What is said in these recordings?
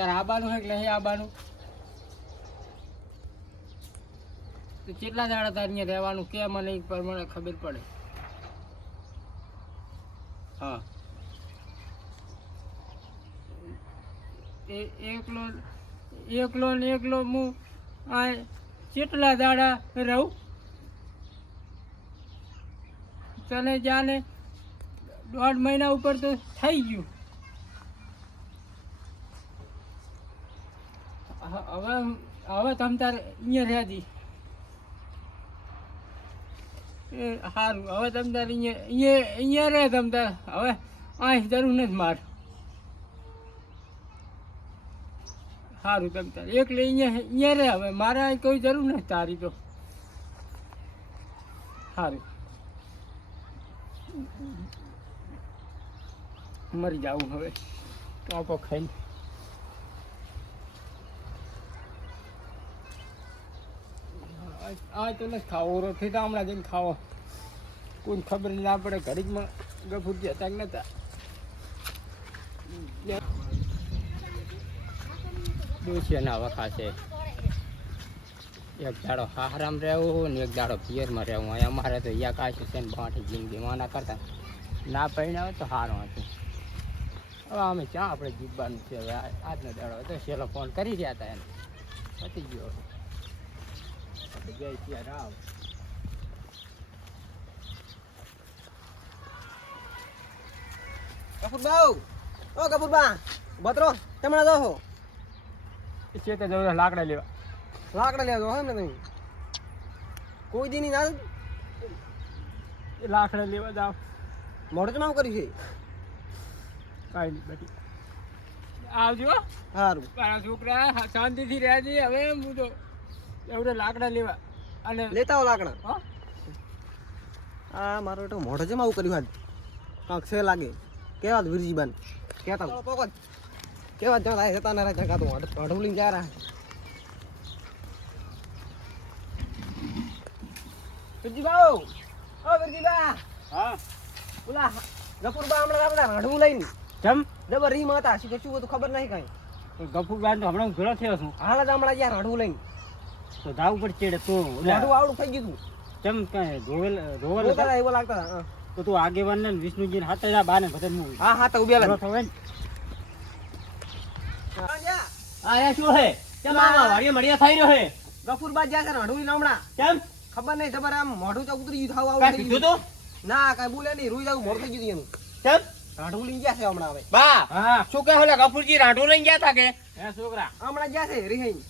તારે આબાનું હોય કે નહીં આબાનું? તો કેટલા દાડા તારે અહીંયા રહેવાનું કે મને એક પ્રમાણે ખબર પડે. હા એકલો ને એકલો હું આ કેટલા દાડા રહું? તને જાને 1.5 મહિના ઉપર તો થઈ ગયું. હવે તમ તારે અહીંયા રહેતી એ સારું. હવે તમ તારે અહીંયા રહે તમ તારે. હવે અહીં જરૂર નથી માર. સારું તમ તારે એકલે અહીંયા રહે. હવે મારે અહીં કોઈ જરૂર નથી તારી તો. સારું મરી જાવું હવે ટોપો ખાઈને. આ તો નથી ખાવો રોથી તો હમણાં જઈને ખાવો. કોઈ ખબર ના પડે ઘડીકમાં ગફુરજી હતા કે નતા. દોશીના વખાશે. એક દાડો હારામ રહેવું ને એક દાડો પિયરમાં રહેવું. અહીં અમારે તો યા કાશી છે ને બાંઠી જિંદગી માના કરતા ના પરિણામે તો સારું હતું. હવે અમે ક્યાં આપણે જીવવાનું છે. હવે આજનો દાડો હતો છેલ્લો ફોન કરી રહ્યા હતા એને પતી ગયો. જય સિયા રામ. ગફુરબા, ઓ ગફુરબા બતરો તમને દો છે તો જવું લાકડા લેવા. લાકડા લેવા દો એમ ને તમે કોઈ દી ની ના લાકડા લેવા જાવ. મોઢું જમાવ કર્યું છે. કાંઈ નહીં બાકી આવજો. સારું મારા છોકરા શાંતિથી રહેજે. હવે હું તો એવડે લાકડા લેવા અને લેતા આવો લાકડા. હા આ મારો તો મોઢું જમાવું કર્યું આજ કાંક છે લાગે. કેવા વીરજીબાન કહેતા પોકત કેવા જણા થાય જતા ના રહે જગા તો અઢવું લઈને જા રહ્યા. વીરજીબા, ઓ વીરજીબા. હા ઓલા ગફુરબા હમણાં આપણા અઢવું લઈને કેમ જબર રીમ હતા. શું શું હતું ખબર નહીં કઈ. ગફુરબાન તો હમણાં ઘણો થયો છું. હાલ જ હમણાં જ્યાં અઢવું લઈને તો જાવું પડશે તો અઢવું આવડું થઈ ગયું. કેમ કઈ રોવેલ હતા એવો લાગતા હતા. તો તું આગેવાન ને વિષ્ણુજી હાથે જા બાને ભજન હું. હા હા તો ઉભેલા આયા શું હે? કેમ આ વાડીએ મળ્યા થઈ રહ્યો હે? ગફુરબા જ્યાં છે ને અઢવું લઈને હમણાં કેમ ખબર નહીં જબર આમ મોઢું તો ઉતરી ગયું થાવ કાંઈ આવું થઈ કીધું ગયું. તું? ના કાંઈ બોલે નહીં. રોઈ જવું મોઢું થઈ ગયું એનું. કેમ અઢવું લઈને ગયા છે હમણાં. હવે બા હા શું કહે ઓલા ગફુરજી રાંઢું લઈને ગયા તા કે હે છોકરા? હમણાં ગયા છે રિહાઈ.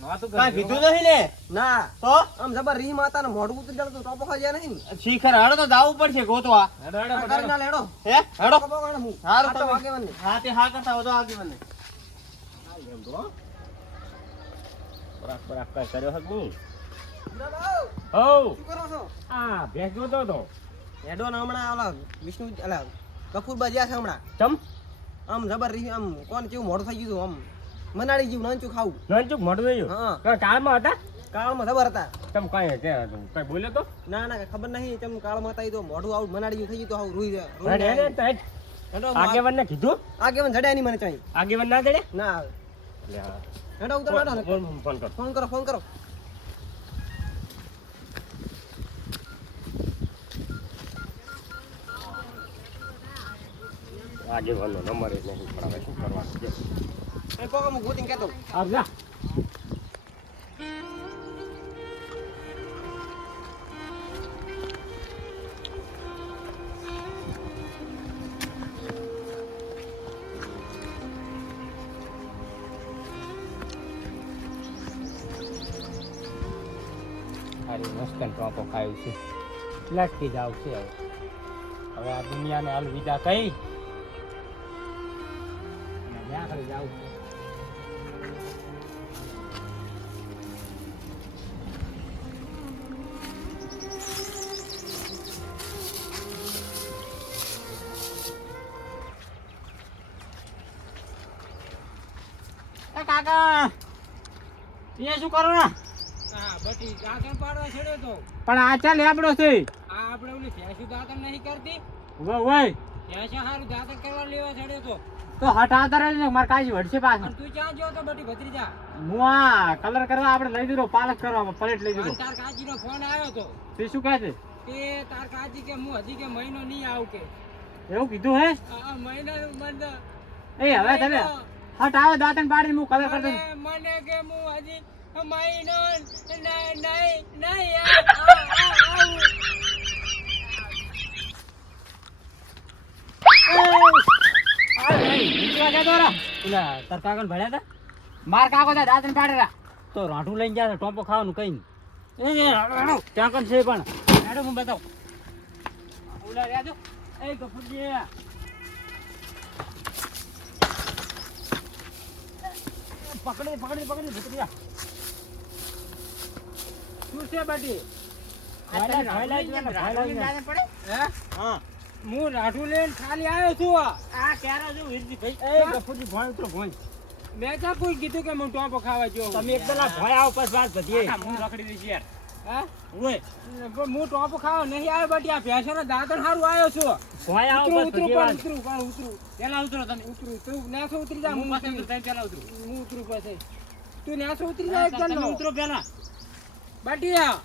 કાંઈ કીધું નહીં ને? ના તો આમ જબર રીમ હતા ને મોઢું ઉતરી જતું ટોપો ખાઈ જાય નહીં. શીખર હેડો તો જાવું પડશે ગોતવા. હેડો કરી ના લેડો હે હેડો ટોપો કાઢે હું. હારું આ તો તમે આગેવાન ને. હા તે હા કરતા હોતો આગેવાન ને બરાક બરાક કઈ કર્યો હક નહીં. બુરાબાઉ, હો શું કરો છો? આ ભેંસ જોતો તો હેડો ને હમણાં ઓલા વિષ્ણુ અલા ગફુરબા જ્યાં છે હમણાં ચમ આમ જબર રી આમ કોણ કેવું મોઢું થઈ ગયું. આમ મનાડી જેવું નાનચું ખાવું. નંચુક મોઢું થયું. હા કાળમાં હતા કાળમાં જબર હતા. ચમ કઈ કે કઈ બોલ્યો તો ના ના કાંઈ ખબર નહીં. તેમ કાળમાં હતા ઈ તો મોઢું આવું મનાડી જેવું થઈ ગયું. તો આવું રોઈ જાય. હેડ હેડ હેડ. હેડો આગેવાન ને કીધું આગેવાન જડ્યા નહીં મને ચાઈ. આગેવાન ના જડે ના આવે. લે હા હેડો ઉતર હેડો ને. ફોન કર ફોન કરો ફોન કરો. આગેવાનનો નંબર જ નહીં પણ હવે શું કરવાનું છે. એ કોક હું ગોતીને કહેતો. આવજા સારી મસ્ત ટોપો ખાયું છે. લટકી જાવ છે હવે આ દુનિયાને અલવિદા કહી જ્યાં ખાલી જાવ છે. કાકા એ શું કરો ને? હા બટી દાંતણ પાડવા છેડ્યો તો. પણ આ ચાલ લેબડો છે. આ આપણે ઓલી ભેંસી દાંતણ નહીં કરતી. ઓય ભેંસી હારું દાંતણ કરવા લેવા છેડ્યો તો. તો હટાવતા રહે ને મારે કાજી વળશે પાછું. તું ક્યાં જો તો બટી ભત્રીજા? હું આ કલર કરવા આપણે લઈ દીધો, પાલક કરવા પ્લેટ લઈ દીધો. તાર કાજીનો ફોન આવ્યો તો તે શું કહે છે? કે તાર કાજી કે હું હજી કે મહિનો નહીં આવું કે એવું કીધું હે? આ મહિનાનું મને એ હવે તમે હટાવો દાંતણ પાડી હું કલર કરી દઉં. મને કે હું હજી મહિનો નહીં માર કાકો દાંતણ પાડેલા તો રાઠું લઈને ગયા ટોપો ખાવાનું કઈ ત્યાં કણ છે પણ હેડો હું બતાવ ઓલા રહ્યા જો એ કપૂરજી પકડી ભૂતરિયા શું છે બટી? હા હું રાઠું લઈને ખાલી આવ્યો છું આ ક્યારે જો વીરજી ભાઈ એ કપૂરજી ભોય ઉતરો ભોય મેં ક્યાં કોઈ કીધું કે હું ટોપો ખાવા જો તમે એકદમ આ ભોય આવો પછી વાત બધી હું રખડી દઈશ યાર હા ઓય હું ટોપો ખાવા નહીં આવ્યો બટી આ ભેંસોનો દાંતણ હારું આવ્યો છું ભોય આવો ઉતરું પછી ઉતરું વાત ઉતરું પેલા ઉતરો તમે ઉતરું નેસો ઉતરી જા હું હું પાછળ ઉતરું, તમે પેલા ઉતરો ઉતરું પછી તું નેસો ઉતરી જા એકદમ તમે ઉતરો પેલા બટિયા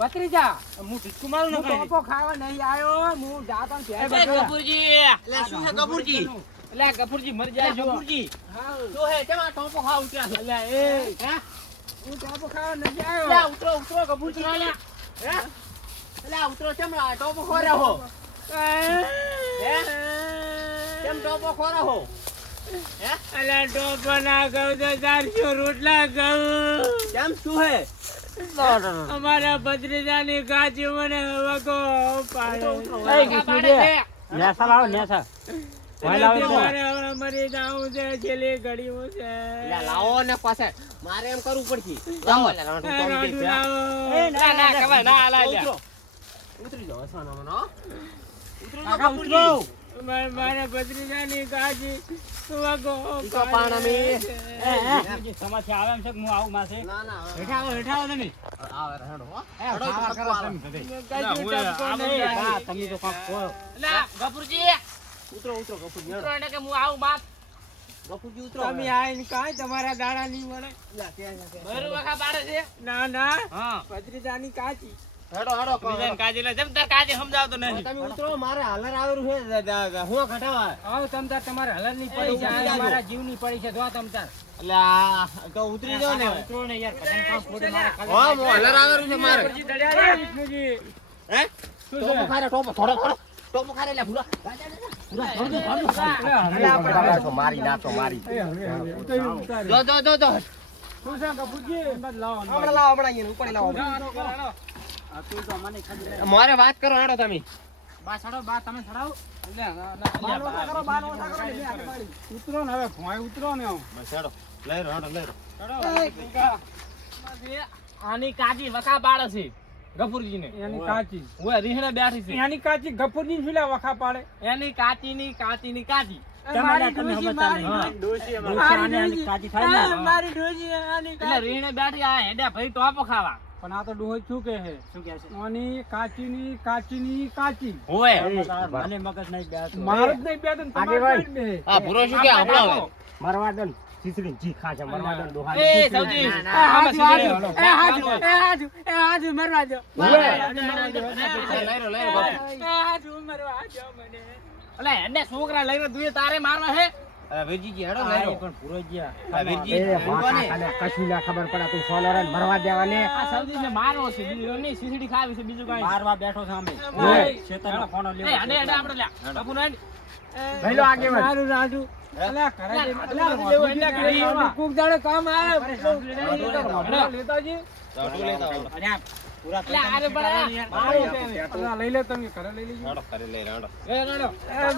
ભત્રીજા હું ઢીચકું મારું હું ને કઈ ટોપો ખાવા નહીં આવ્યો હું દાંતણ ભેંસ કપૂરજી એટલે શું છે કપૂરજી એટલે કપૂરજી મરી જાય કપૂરજી હા શું હે કેમ આ ટોપો ખાવા ઉતર્યા છે અલ્યા એ હે હું ટોપો ખાવા નહીં લે આવ્યો ઉતરો કપૂરજી લે હે એટલે ઉતરો કેમ આ ટોપો ખોર્યા હો કેમ ટોપો ખોરા હો હે અલ્યા ટોપો ના કહું તો 400 રોટલા કહું કેમ શું હે અમારા ભત્રીજાની કાચી મને વગો પાડે નેસા લાવો નેસા મારે હવે મરી જાવું છે છેલ્લી ઘડીઓ છે લાવો ને પાસે મારે એમ કરવું પડશે રાઠું લાવો. ના કવાય ના આલા લે ઉતરી જાવ હસવાનો હો કાકા ઉતરો મારા ભત્રીજાની કાચી વગો તો પાણામી સમાથી આવે એમ છે કે હું આવું માસે ના ના હેઠાવો તમે આવે રહેડો હો ખાવા કરો તમે બધે. તમે તો કાંક કહો. ગફુરજી ઉતરો કપૂરજી ઉતરો એટલે કે હું આવું બાપ કપૂરજી ઉતરો તમે આઈને કાંઈ તમારા દાડા નહીં મળે બરું વખા પાડે છે ના હા ભત્રીજાની કાચી હેડો તમે ઉતરો મારે હાલર આવેલું છે હું ઘટાવા આવ તમતાર તમારે હલર ની પડી છે આ મારા જીવની પડી છે જો તમતાર એટલે આ તો ઉતરી જાવ ને ઉતરો ને યાર બધાને કામ ખોટે મારે ખાલી હા હું હાલર આવેલું છે મારે વિષ્ણુજી હે ટોપો ખારે થોડો ટોપો ખારે લે ભૂરા મારી નાખો મારી જો શું છે ગફુરજી લાવો હમણાં લાવો હમણાં અહીંયા ઉપર લાવો આ તું તો મને ખબર મારે વાત કરો હેડો તમે બા છોડો બા તમે છોડાવો ઉતરો ને હવે ભોંય ઉતરો ને બસ હેડો લઈ હેડો આની કાજી વખા બાળે છે ગફુરજી ને એની કાચી ઓય રીહણે બેઠી છે એની કાચી ગફુરજી શું લે વખા પાડે એની કાચીની કાચી મારી ડોશી મારી ડોશી આની એટલે રીહણે બેઠી આ હેડ્યા ભાઈ ટોપો ખાવા પણ આ તો ડોહો શું કહે છે શું કહે છે આની કાચીની કાચી ઓય મને મગજ નહીં બેઠું માર જ નહીં બે તો તમારે જ બે આ ભૂરો શું કે આપણો મરવાદન ખીચડી જી ખા છે મરવાદન દોહા એ સૌજી હાજુ મરવા દો અલે એને છોકરા લઈને તું તારે મારવા હે વેજી હેડો લઈ પણ પૂરો ગયા વેજી કશું ના ખબર પડે તું સોલો રે મરવા દેવાને આ સૌજી ને મારો છે બીજું નહીં ખીચડી ખાવી છે બીજું કાઈ મારવા બેઠો છે અમે શેતાનો ફોન લેવો એ અડે આપણે લે બાપુ ને ભઈલો આગે વળ મારું રાજુ અલા કરે કુક દાડે કામ આવે લેતાજી અરે પૂરા લઈ લે તમે ઘરે લઈ લેજો હેડો કરે લઈ હેડો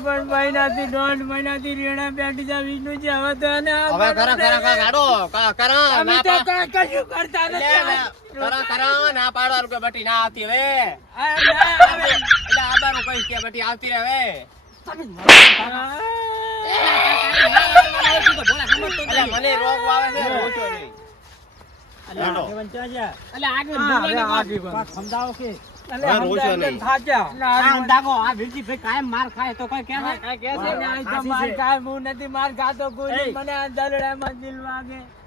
પણ મહિનાથી રેણા બેઠી જા વિષ્ણુજી હવે તો એને હવે કરા ગાડો કરા અમે તો કશું કરતા નથી કરા ના પાડવા રૂપિયા બટી ના આવતી હવે એટલે આબારું કઈશ કે બટી આવતી રહે હવે મને રોગ આવે છે ઓછો નહીં અલે આગળ સમજાવો કે હા, રોશે નહીં. આ દાગો આ વીરજીભાઈ કાયમ માર ખાય તો કોઈ કહેવાય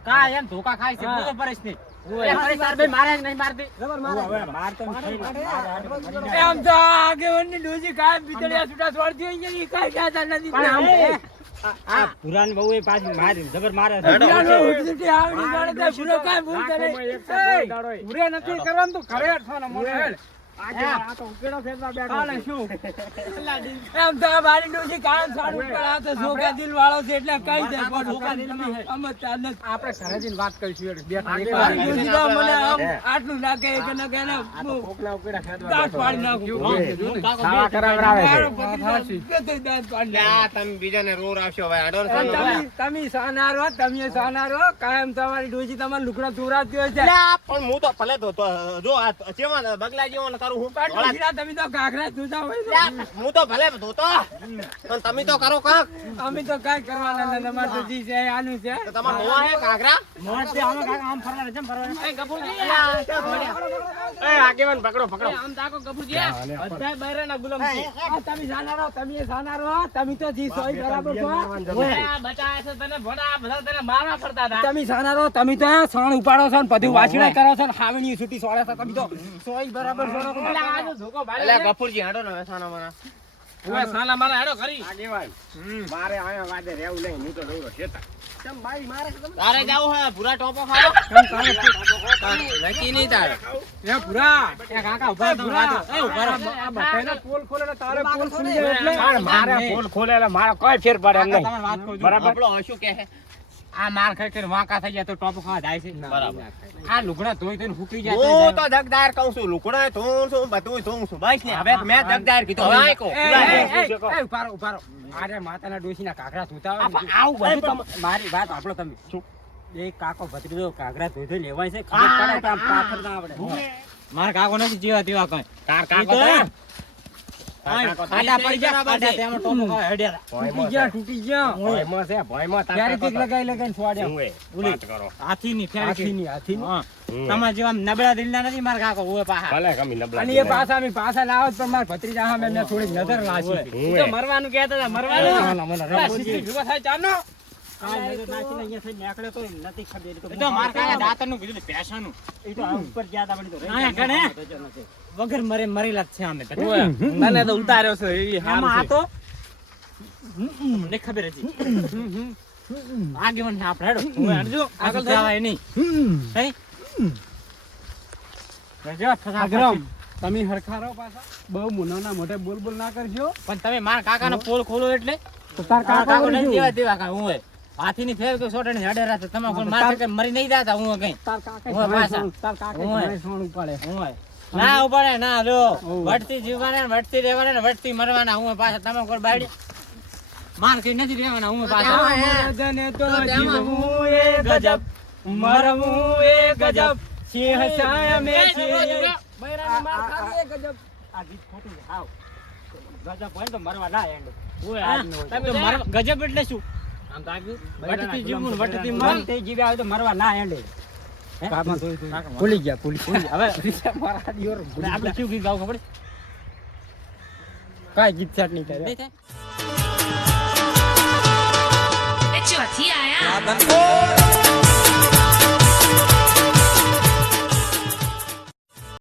કા એમ ધોકા ખાય છે હું તો પરેશ નહીં પરેશ તાર ભાઈ મારે જ નહીં મારતી જબર મારે. માર તો એમ તો આગેવાનની ડોશી કાયમ પિતળિયા છૂટા છોડતી હોય છે, ઈ કાંઈ કહેતા નથી. પણ આમ આ પુરાણ બહુ એ પાછી મારી જબર મારે પુરાણો ઉઠતી આવડી જાણે તો પૂરો કાંઈ ભૂલ કરે. પૂરે નથી કરવાનું તો ઘરે અઠવાના મોડે હેડ આ તો ઉકેડો ફેરવા બેઠો કાલે શું? એમ તો આ મારી ડોશી કાયમ સારું કરે, આ તો જોગા દિલ વાળો છે એટલે કહી દે, પણ જોગા દિલ નથી. સમજતા નથી. આપણે ઘરે જઈને વાત કરીશું એટલે બેઠા મારી ડોશી તો મને આમ આટલું ના કહે કે ના કહે ને કોકના ઉકેડા ફેરવા દાંત પાડી નાખું. ખાવા કરાવરાવે છે. મારો પતિ તો કે દાંત પાડી નાખું. આ તમે બીજાને રોર આવશો ભાઈ આડો ને સાનો. તમે સાનારો, તમે સાનારો, કાયમ તમારી ડોશી તમારે લુગડા ચોરાતી હોય છે. અલ્યા, પણ હું તો ભલે તો જો આ જેવા બગલા જેવો ને તારું હું પણ ડોશીના તમે તો ઘાઘરા ધોતા હોય છે. અલ્યા, હું તો ભલે ધોતો પણ તમે તો કરો કાક. અમે તો કાંઈ કરવાના નથી. તમારે તો જી છે આનું છે. તો તમારે મોવા હે કાગરા. મોજ છે આમ કાકા આમ ફરવા જેમ ફરવા એ ગફુરજી, એ આગેવાન પકડો પકડો. આમ તાકો ગફુરજી, બધાય બૈરાના ગુલામ છે. આ તમે સાનારો, તમે સાનારો, તમે તો જી સોય બરાબર છો. આ બચાયા છે તને ભણા, બધા તને મારવા ફરતા હતા. તમે સાનારો, તમે તો સાણ ઉપાડો છો ને બધું વાછડા કરો છો ને હાવણી છૂટી સોળે છો. તમે તો સોય બરાબર છો. એટલે આ જો ધોકો ભાડે અલ્યા, ગફુરજી હાડો ને હવે સાના માના. ઓય સાના મારા હેડો કરી. આગેવાન મારે આયા વાદે રહેવું નહીં હું તો દોડો છેતા કેમ ભાઈ મારે તારે જાવું હે પૂરા ટોપો ખાવો. નક્કી નહીં તારે. એ પુરા એ કાકા ઉભા તો વાતો એ ઉભા રહો. આ બધાયના પોલ ખોલે ને તારે પોલ ખુલી જાય એટલે પણ મારે પોલ ખોલે એટલે મારો કોઈ ફેર પડે એમ નહીં તમારે વાત કહું છું. બરાબર. આપણો શું કહે છે? આ માર ખાઈ કરીને વાંકા થઈ જાય તો ટોપ ખાવા જાય છે બરાબર. આ લુગડા ધોઈ ધોઈને ફૂટી જાય હું તો દગદાર કહું છું, લુકડો ધોઉં છું, બધું ધોઉં છું. બસ ને હવે મેં દગદાર કીધું. હવે આય કહો. એ ઉભારો ઉભારો અરે માતાના ડોશીના કાકરા ધોતા હોય ને, આવું બધું મારી વાત આપણો તમે એક કાકો ભત્રીજો કાકરા ધોઈ ધોઈ લેવાય છે ખબર પડે તો આમ પાથર ના આવડે મારા કાકો નથી જેવા તેવા કઈ કાકો આડા પડી ગયા આડા તેમાં ટોપો ખાવા હેડ્યા તૂટી ગયા, તૂટી ગયા. ભોયમાં છે ભોયમાં ક્યારે કીક લગાઈ લગાઈને છોડ્યા. ઉલી હાથીની હાથીની, હાથીની. હા તમારા જેવા નબળા દિલના નથી મારા કાકો ઓય પાહા અને એ પાછા ના આવત પણ મારા ભત્રીજા સામે મેં થોડીક નજર લાગી. ઈ તો મરવાનું કહેતા હતા, મરવાનું. પેલા સીધી ભેગો થાય ચાનો. વગર મરે મરેલા જ છે અમે તો. તને તો ઉતાર્યો છે એવી હારું આમાં આ છે. તો મને ખબર હતી આગેવાન છે આપણે હેડો હવે હટજો આગળ જવાય નહીં હે રજો અગ્રમ, તમે હરખા રહો પાછા. બહુ મુનાના મોઢે બોલ બોલ ના કરજો. પણ તમે મારા કાકાનો પોલ ખોલો એટલે તો તાર કાકો કાકો નહીં નહીં જેવા તેવા કાકા હું હાથીની ફેર તો સોટે હેડે રાતે તમે કોઈ માર કે મરી નહીં જાતા હું કઈ તાર કાકા ઓય પાછા. તાર કાકા ઓય. ઘરે સોણ ઉપાડે. હું ના ઉપાડે ના જો વટતી જીવવાના ને વટતી રહેવાના ને વટતી મરવાના હું પાછા તમે કોઈ બાયડી માર કઈ નથી રહેવાના હું પાછા જને તો જીવવું એ ગજબ, મરવું એ ગજબ, સિંહ છાયા મે સિંહ. બૈરાની માર ખાવી એ ગજબ. આ ગીત ખોટું છે હાવ ગજબ હોય ને તો મરવા ના એન્ડ ઓય હા, આજનો હોય. તો મરવા ગજબ એટલે શું આમ તો આગળ વટતી જીવવું ને વટતી મર તે જીવે આવે તો મરવા ના એન્ડ કામાં ધોઈ ધોઈ. ભૂલી ગયા, ભૂલી. હવે મારા દિયોર ભૂલી આપણે શું ગીત ગાવું ખબર કાંઈ ગીત છાટ નહીં કરે. નહીં થાય ચોથી આયા